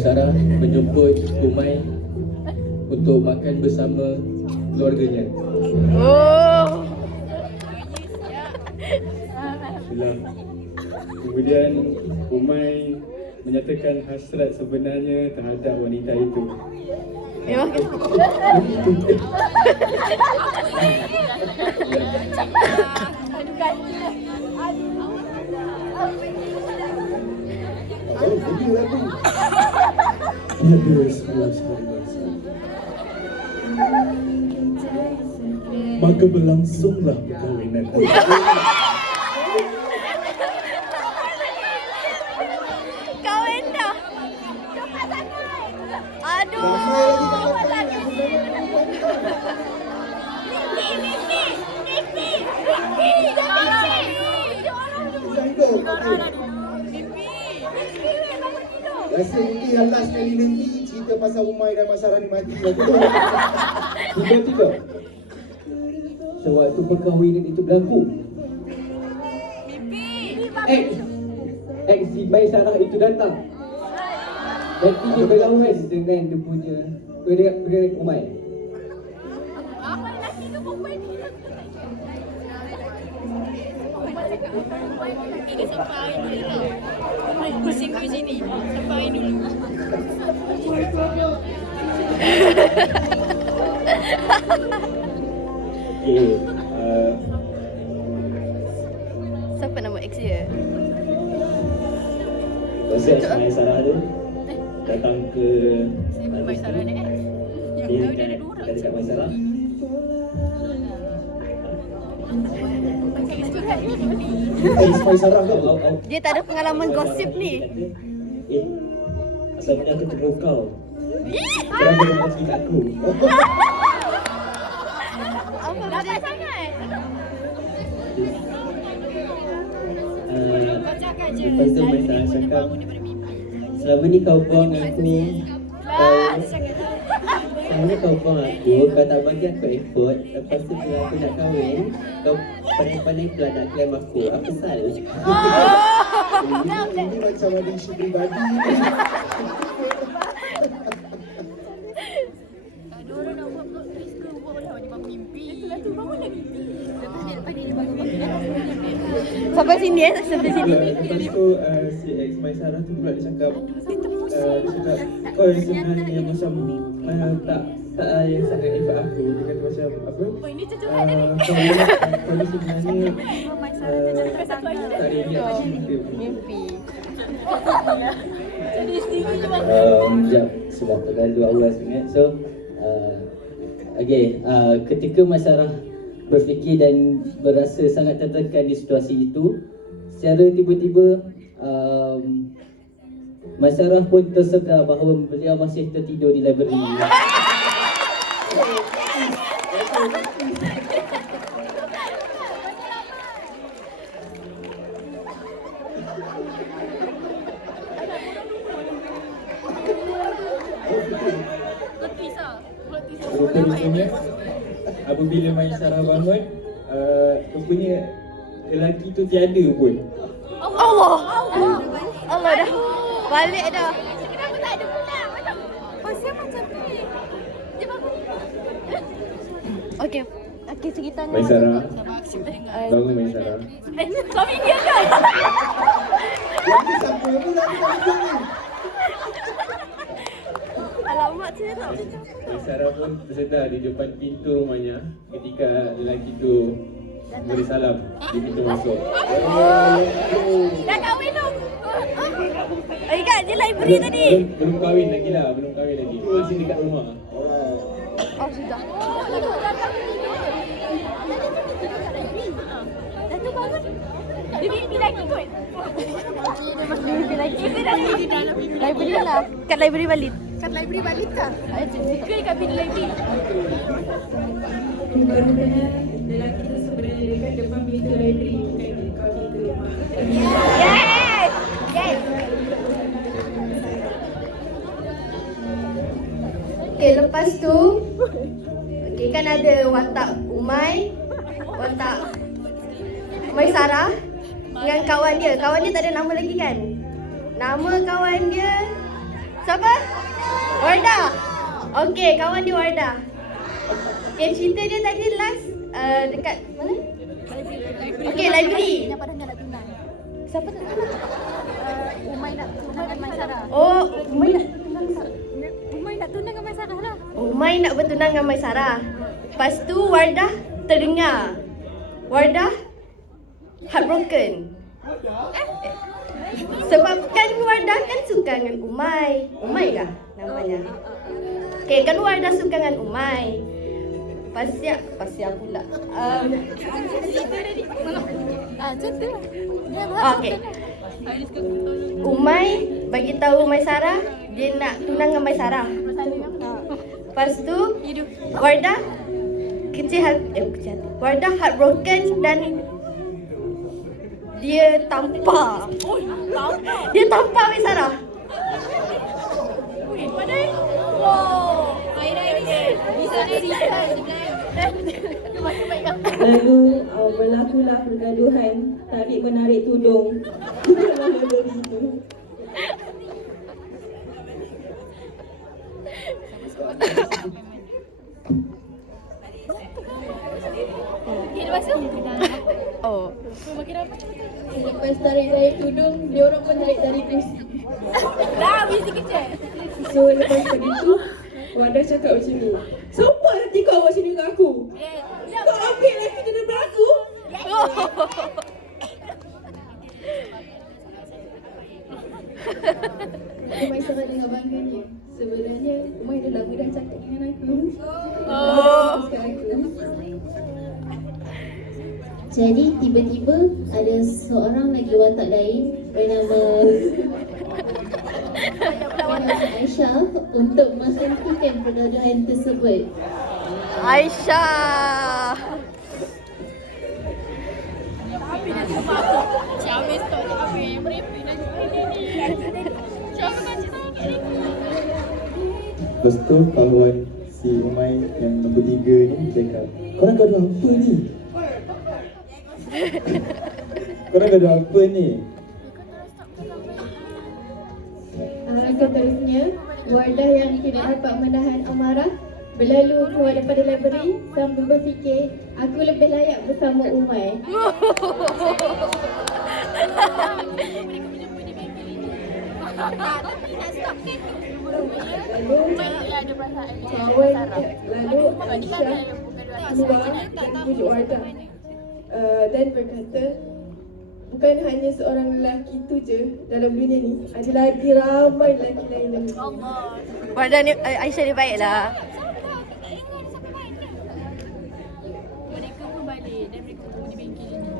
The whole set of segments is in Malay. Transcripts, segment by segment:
Sarah menjemput Umay untuk makan bersama keluarganya. Oh. Itulah. Kemudian Umay menyatakan hasrat sebenarnya terhadap wanita itu. Memang ke- Oh, ini lagu. Ada semua sekali Maka berlangsunglah perkahwinan. Kahwin dah. Aduh. Rasa mungkin yang last kali nanti cerita pasal Umay dan Masarah ni mati. Tiba-tiba sewaktu perkahwinan itu berlaku. Ex ex si Mai Sarah itu datang. Dan ingin berlawan dengan dia punya dengan, dengan Umay. Pusing ke sini. Sampai dulu. Okay. Uh, Siapa nama ex dia? Konsep Mai Sarah tu datang ke Mai Sarah ni eh. dia dekat, dekat, dekat Mai Sarah. Eh, Ismail Sarah Dia tak ada pengalaman gosip ni. Eh, asal punya aku tengok kau. Dia mati kat aku? Apa Dapat sangat. Lepas tu Mai Sarah cakap, selama ni kau buang aku, kau Ni kau buang aku, kau tak bagi aku effort. Lepas tu bila aku nak kahwin, kau pandai-pandai pula nak claim aku. Apa sal? Ini, ini macam ada isu buat buat mimpi. Sampai sini eh, sampai sini. Lepas tu uh, si ex Sarah tu pula dia cakap uh, Dia cakap kau yang sebenarnya macam uh, tak tak uh, yang sangat effort aku. Dia kata macam apa? Oh ini cucu uh, kau, ni- kau ni sebenarnya uh, Sarah dia tak cinta Mimpi. Jadi sendiri je bang. um, sebab terlalu awal sangat. So, uh, okay, uh, ketika Masyarah berfikir dan berasa sangat tertekan di situasi itu Secara tiba-tiba, um, Masyarah pun tersedar bahawa beliau masih tertidur di library. Rupanya, apabila Masyarah bangun uh, Rupanya lelaki tu tiada pun Allah. Allah. Balik dah. Kenapa tak ada pula? Macam pasal macam ni. Dia bangun. Okey. Okey, cerita bangun Mai Sarah Suami dia kan? Lagi siapa yang pula ni tak ni? Alamat saya tak. Mai Sarah pun tersedar di depan pintu rumahnya ketika lelaki tu beri salam di pintu masuk. Dah kahwin tu. Eh kan, dia library tadi. Belum, belum kahwin lagi lah, belum kahwin lagi. Masih dekat rumah. Oh, sudah. Tu bangun. Dia mimpi lagi kot. Mimpi lagi. Mimpi lagi di dalam mimpi. Library lah. Kat library balik. Kat library balik kah? Ke dekat bilik library? lelaki dekat depan pintu library bukan di kau pintu rumah. Yes! Yes! Okay, lepas tu Okay, kan ada watak Umay Watak Umay Sarah Dengan kawan dia Kawan dia tak ada nama lagi kan Nama kawan dia Siapa? Wardah. Okey, kawan dia Wardah. Okay, cerita dia tadi last uh, dekat mana? Okey, library. Yang pada nak tunang. Siapa tu? Uh, Umay nak tunang dengan Mai Sarah. Oh, Umay nak Umay nak tunang dengan Mai Sarah lah. Umay nak bertunang dengan Mai Sarah. Lepas tu Wardah terdengar. Wardah heartbroken. Sebab kan Wardah kan suka dengan Umay. Umay kah namanya? Okay, kan Wardah suka dengan Umay. Pasya, Pasya pula. Um, Ah, macam tu lah. Dia okay. Umay bagi tahu Mai Sarah dia nak tunang dengan Mai Sarah. Lepas tu Wardah kecil hati, eh kecil hati. Wardah heartbroken dan dia tampar. Dia tampar Mai Sarah. Lalu uh, berlakulah pergaduhan tarik menarik tudung. Itu. Oh. Lepas tarik-tarik tudung, dia orang pun tarik-tarik kursi. Dah, mesti kecil. So lepas pada itu, Wanda cakap macam ni. Kau awak sini dengan aku? Kau ambil lagi tu daripada aku? Umay sangat dengan bangganya. Sebenarnya Umay dah lama dah cakap dengan aku. Oh. Jadi tiba-tiba ada seorang lagi watak lain bernama bernama Aisyah untuk menghentikan pergaduhan tersebut. Aisyah. Kan? Lepas tu kawan si Umay yang nombor tiga ni cakap Korang gaduh apa ni? Korang gaduh apa ni? Alangkah terusnya, Wardah yang tidak dapat menahan amarah berlalu keluar daripada library sambil berfikir, aku lebih layak bersama Umay. Tapi nak stop kan? Lalu, Dia ada perasaan kawan lalu Aisyah keluar dan pujuk Wardah. Uh, dan berkata, bukan hanya seorang lelaki tu je dalam dunia ni, ada lagi ramai lelaki lain dalam dunia. Wardah ni eh, Aisyah ni baiklah. Mereka pun balik dan mereka pun di bengkel ni.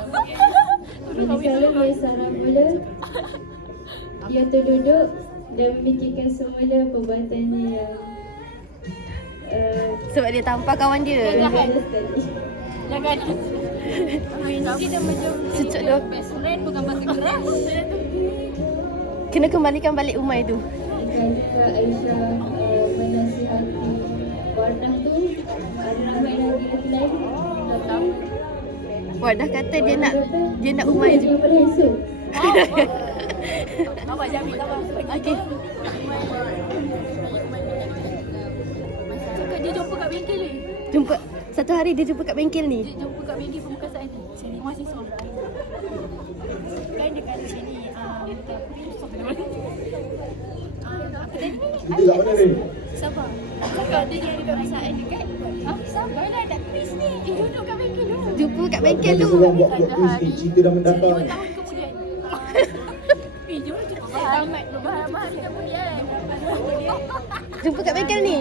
Dia sarang mula Dia terduduk dan memikirkan semula perbuatannya yang uh, Sebab dia tampar kawan dia. Jangan. Mesti dia macam Cucuk dia. best friend bukan batu keras. Kena kembalikan balik Umay tu. Dan juga Aisyah uh, menasihati Wardah tu ada ramai lagi lelaki lain Tapi Wardah kata dia nak dia nak Umay je. Awak jamin awak. Okey. Cakap dia jumpa kat bengkel ni. Jumpa satu hari dia jumpa kat bengkel ni. Dia jumpa kat bengkel pemekasan ni. Sini mahasiswa. Kan dekat sini. ah, dekat Filsuf tu. Ah, apa tadi? Kita kat mana ni? Sabar. Cakap dia jadi dekat perasaan dekat. Ah, sabarlah nak quiz ni. Dia duduk kat bengkel dulu. Jumpa kat bengkel Kita tu. suruh buat-buat quiz ni, cerita dah mendatang Lima tahun kemudian. Eh, jom cukup bahan. Bahan-bahan kemudian. Jumpa kat bengkel ni.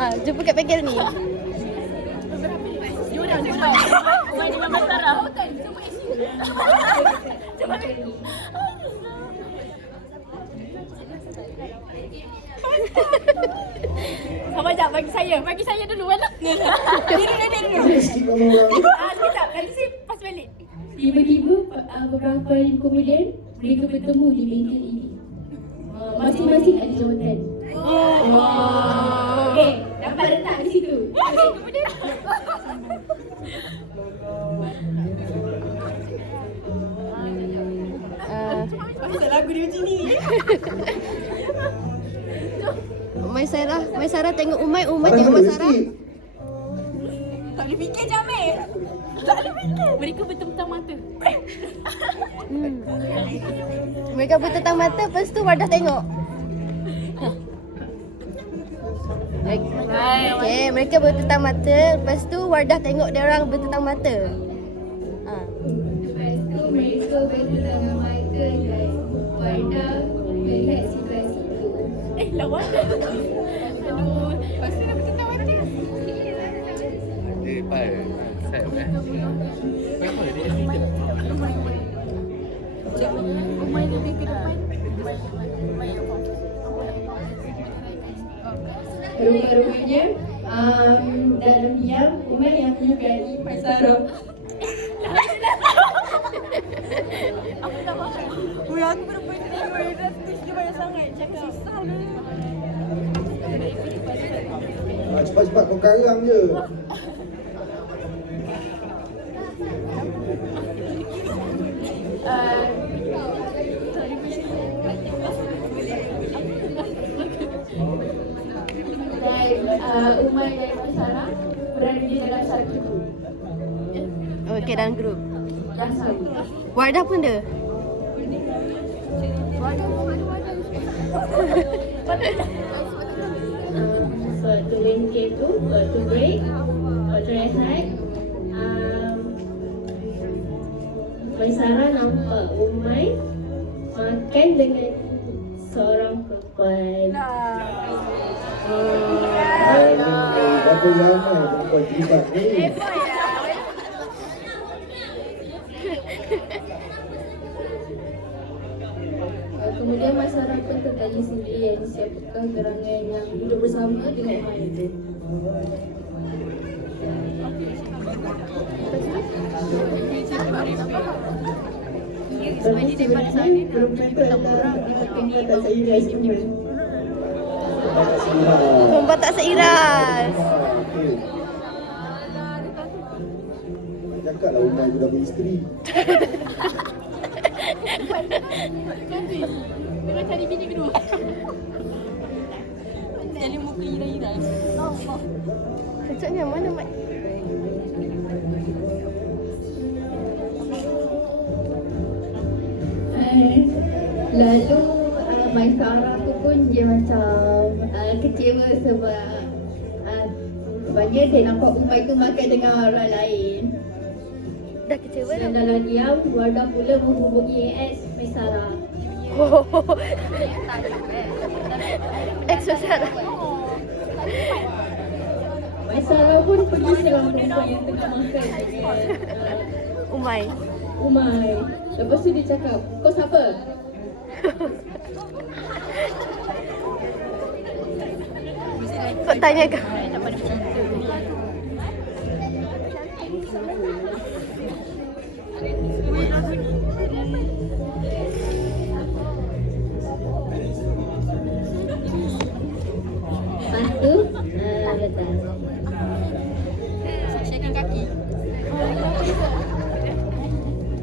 Ah, jumpa kat bengkel ni. Jodoh, jodoh. Main dengan Masara. Bukan, cuma isi. Cuma Jap, bagi saya. Bagi saya dulu? Diri dia dulu. Nama orang Ah, sekejap. Nanti saya pas balik. Tiba-tiba uh, beberapa hari kemudian mereka bertemu di bengkel ini. Uh, masing-masing ada jawatan. Sarah tengok Umay, Umay tengok Mai Sarah. Tak boleh fikir Jamil. Tak boleh fikir. Mereka betul-betul mata. Mereka bertetang mata, lepas tu Wardah tengok. Okay, mereka bertetang mata, lepas tu Wardah tengok dia orang bertetang mata. Eh, lawan. Aduh. Tu dah betul-betul mata. Dia pai. Saya eh. Kenapa dia Sekejap. Umay lebih ke depan. Umay, Umay, Umay yang fokus. Rupa-rupanya um, dalam diam Umar yang menyukai Maisarah. Aku tak faham. Ui, aku berbenda. Ui, dah tips dia banyak sangat. Cakap. Susah lah. Ah, Cepat-cepat kau karang je. Uh, Umar dan Maisarah berada di dalam satu grup Okay, dalam grup. yang sama. Wardah pun ada. Um, so to win game tu, uh, to break, or to rehat, um, Maisara nampak Umay makan dengan seorang perempuan. Eh, Berapa ramai perempuan terlibat ni? Uh, kemudian Pun tertanya sendirian siapakah gerangan yang duduk bersama dengan Umar itu. Tapi sebenarnya perempuan tu adalah uh, perempuan tak seiras semua. Tak seiras. Perempuan tak seiras. Okey. Cakap lah Umar tu dah beristeri. Dengan cari bini kedua. Jadi muka irai-irai. Allah. Kecoknya mana Mat? Eh, Lalu uh, Maisara tu pun dia macam uh, kecewa sebab uh, sebabnya dia nampak Umay tu makan dengan orang lain. Dah kecewa dah. Dan dalam diam, Wardah pula menghubungi ex Maisara. Ex Sarah. Maisara pun pergi serang perempuan yang tengah makan dengan uh, Umay. Umay. Lepas tu dia cakap, kau siapa? Kau tanya kau. Lepas uh, betul. Shaking kaki.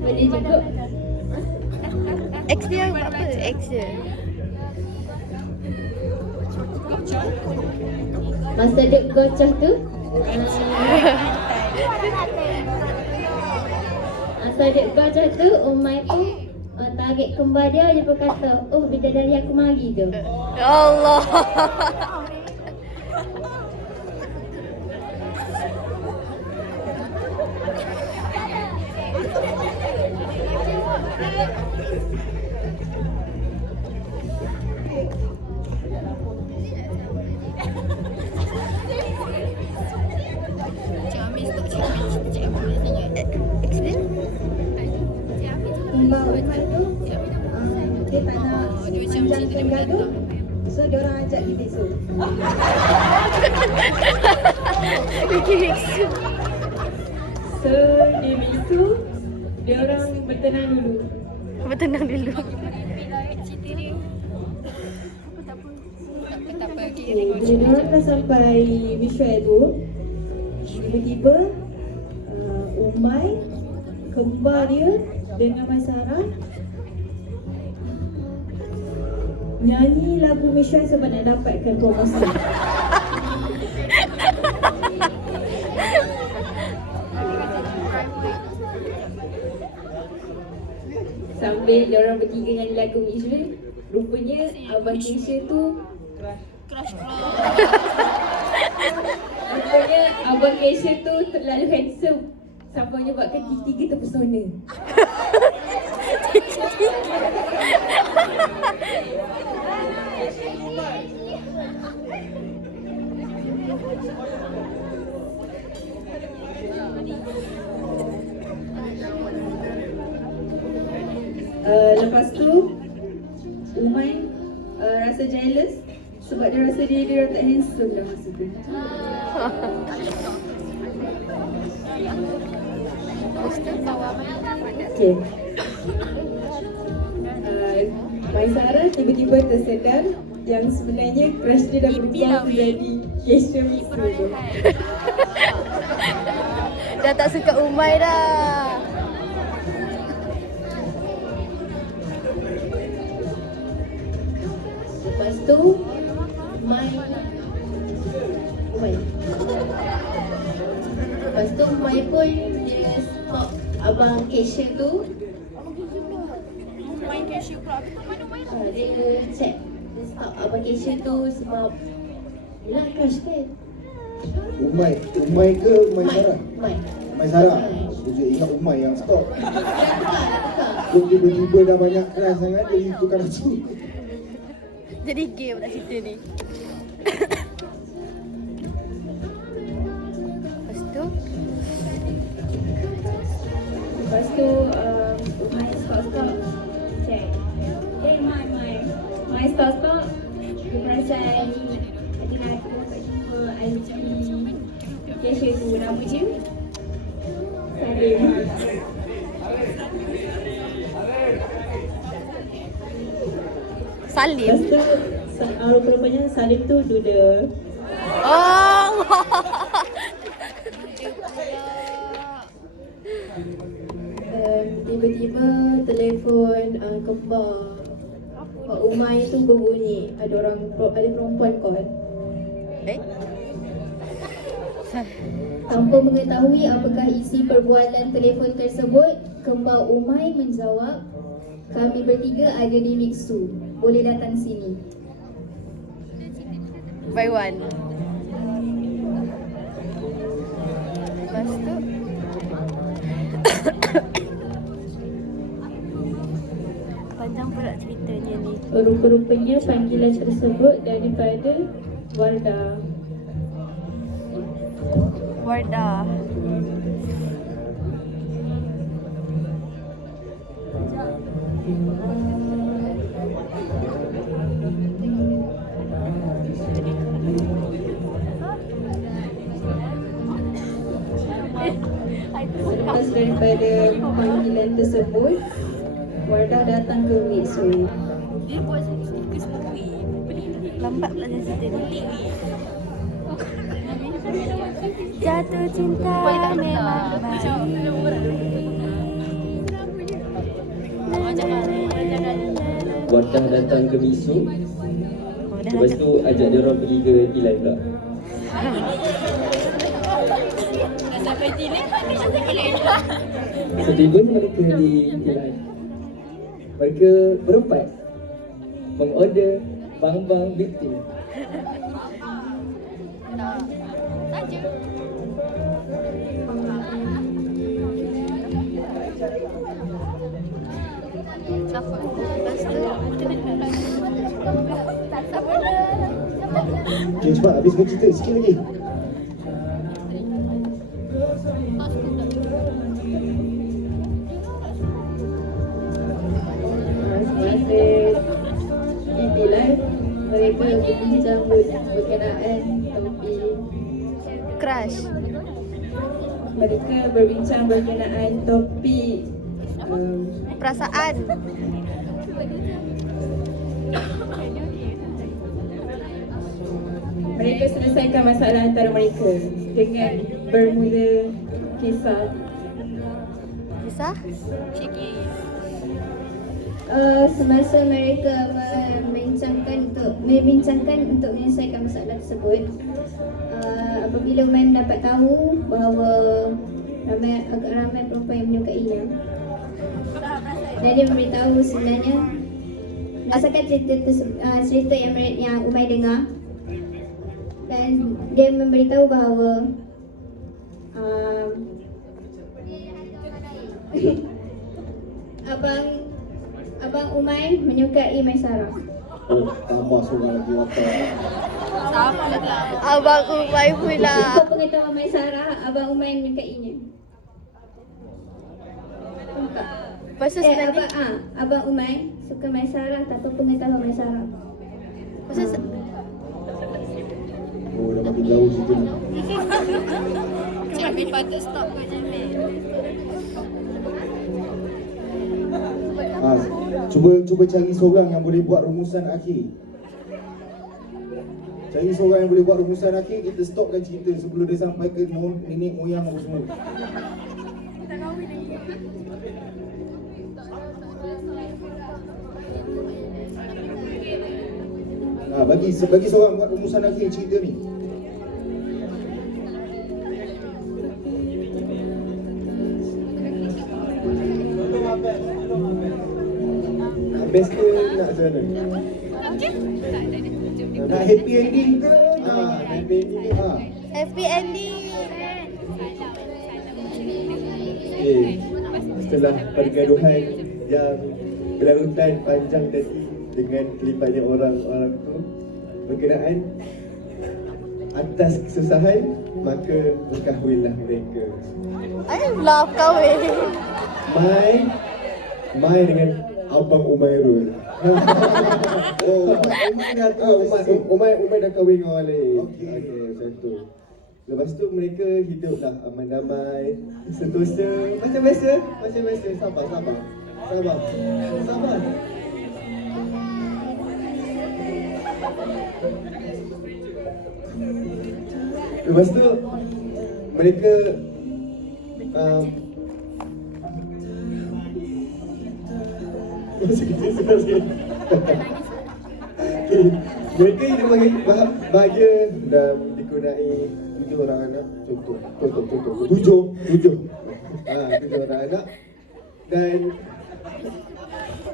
Boleh juga. Ex dia apa? Ex dia. Masa dek gocah tu, uh, masa dek gocah tu, Umay uh, tarik kembar dia, dia pun kata, oh bidadari aku mari tu. Ya Allah. Panjangkan gaduh so dia orang ajak kita esok. So dia itu dia orang bertenang dulu. Bertenang dulu. Okay, bila dah sampai Mishway tu tiba-tiba uh, Umay kembar dia dengan Maisarah nyanyi lagu Mishway sebab nak dapatkan promosi. Sambil dia orang bertiga nyanyi lagu Israel Rupanya Abang Kesha tu Crush Rupanya Abang Kesha tu terlalu handsome. Sampai menyebabkan tiga-tiga terpesona Uh, lepas tu Umay uh, rasa jealous sebab dia rasa dia dia tak handsome dah masa tu. Okay. Uh, Maisara tiba-tiba tersedar yang sebenarnya crush dia dah berubah menjadi Kesha Misa tu. Dah tak suka Umay dah. Lepas tu Mai Mai Lepas tu Mai pun dia stop Abang Kesha tu Main cashew pula. Tak mana main. uh, Dia check Stop Kesha tu sebab Yelah crush kan Umay, Umay ke Umay Sarah? Umay Sarah. Saya ingat Umay yang stop. Dia tiba-tiba dah banyak kelas sangat dia tukar lagu. Jadi game nak cerita ni. Lepas tu Lepas tu um, Umay stop-stop check. Eh Mai Mai. Mai stop-stop jumpa nama je Salim. Salim. Lepas uh, rupa-rupanya Salim tu duda Oh. um, tiba-tiba telefon uh, kembar Pak Umay tu berbunyi ada orang ada perempuan call eh? Tanpa mengetahui apakah isi perbualan telefon tersebut Kembar Umay menjawab Kami bertiga ada di Mixu Boleh datang sini By one. Lepas tu rupa-rupanya panggilan tersebut daripada Wardah Wardah. Selepas daripada panggilan tersebut Wardah datang ke Mitsui Dia buat stiker sendiri. Lambat pula dia cerita ni. Jatuh cinta memang Wardah datang ke Misu. Lepas tu ajak dia orang pergi ke Ilai pula. Sampai sini, tapi sampai kali So mereka di Ilai Mereka berempat Mengorder bang-bang Siapa Okay, cepat. Habiskan cerita sikit lagi. Mereka berbincang ber- berkenaan topi Crush. mereka berbincang berkenaan topi um, Perasaan. mereka selesaikan masalah antara mereka dengan bermula kisah Kisah? uh, Semasa mereka membincangkan untuk membincangkan untuk menyelesaikan masalah tersebut. Uh, apabila Umay mendapat tahu bahawa ramai agak ramai perempuan yang menyukainya. Dan dia memberitahu sebenarnya berdasarkan cerita uh, cerita yang yang Umay dengar dan dia memberitahu bahawa um, abang abang Umay menyukai Maisarah. Oh, tambah seorang lagi watak. Abang Umay pula. Ikut pengetahuan Maisarah, abang Umay menyukainya. Pasal Eh, sebenarnya abang, ah, abang Umay suka Maisarah tanpa pengetahuan Maisarah. pasal se- Oh, dah makin jauh ni. Jamil patut stop kot Jamil. Ah, cuba cuba cari seorang yang boleh buat rumusan akhir. Cari seorang yang boleh buat rumusan akhir, kita stopkan cerita sebelum dia sampai ke nenek moyang apa semua. Ah, bagi bagi seorang buat rumusan akhir cerita ni. Best ke nak macam mana? Nak happy ending ke? Ah, happy ending ke? Ah. happy ending. Okay. Setelah pergaduhan yang berlarutan panjang tadi dengan terlibatnya orang-orang tu berkenaan atas kesusahan maka berkahwinlah mereka. I love kahwin. Mai Mai dengan Abang Umairul. Oh, ini dah Ah, Umar, Umar, Umar dah kahwin dengan orang lain. Okey. Okey, macam tu. Lepas tu mereka hiduplah aman damai, sentosa, macam biasa, macam biasa. Sabar, sabar. Sabar. Sabar. Lepas tu mereka um, Mereka hidup bagi- bah- bahagia dan dikunai tujuh orang anak contoh contoh contoh tujuh tujuh ah tujuh orang anak dan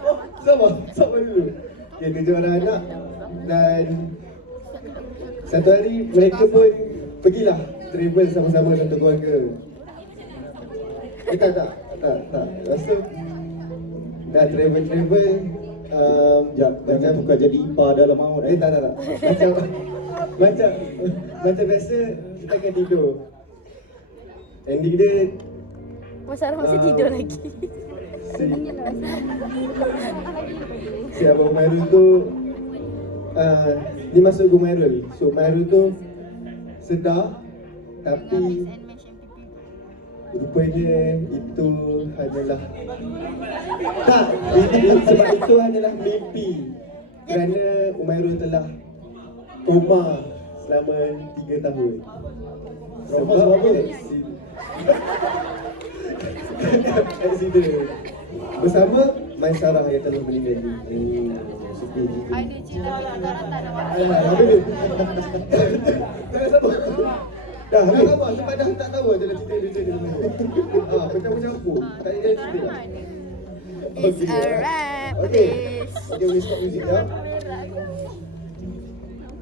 oh, sabar sabar dulu okay, tujuh orang anak dan satu hari mereka pun pergilah travel sama-sama satu keluarga eh tak tak tak tak tu dah travel travel um, Sekejap, jangan tukar jadi ipar dalam maut Eh tak tak tak. Macam macam macam biasa kita akan tidur. Ending dia Mas Sarah masih tidur lagi. si, si Abang Mairul tu uh, ni masuk Gu Mairul. So Mairul tu sedar tapi rupanya itu hanyalah tak itu, sebab itu hanyalah mimpi kerana Umairul telah koma selama 3 tahun Koma sebab apa? Accident Bersama Maisarah yang telah meninggal ni Hmm, Ada cerita sekarang tak nak makan. Alah, apa dia? Jangan sabar Dah, dah sabar sebab dah tak tahu je dah cerita dia cerita dia Ah, Macam-campur Tak ada cerita. It's a wrap. Okay, okay, we stop music ya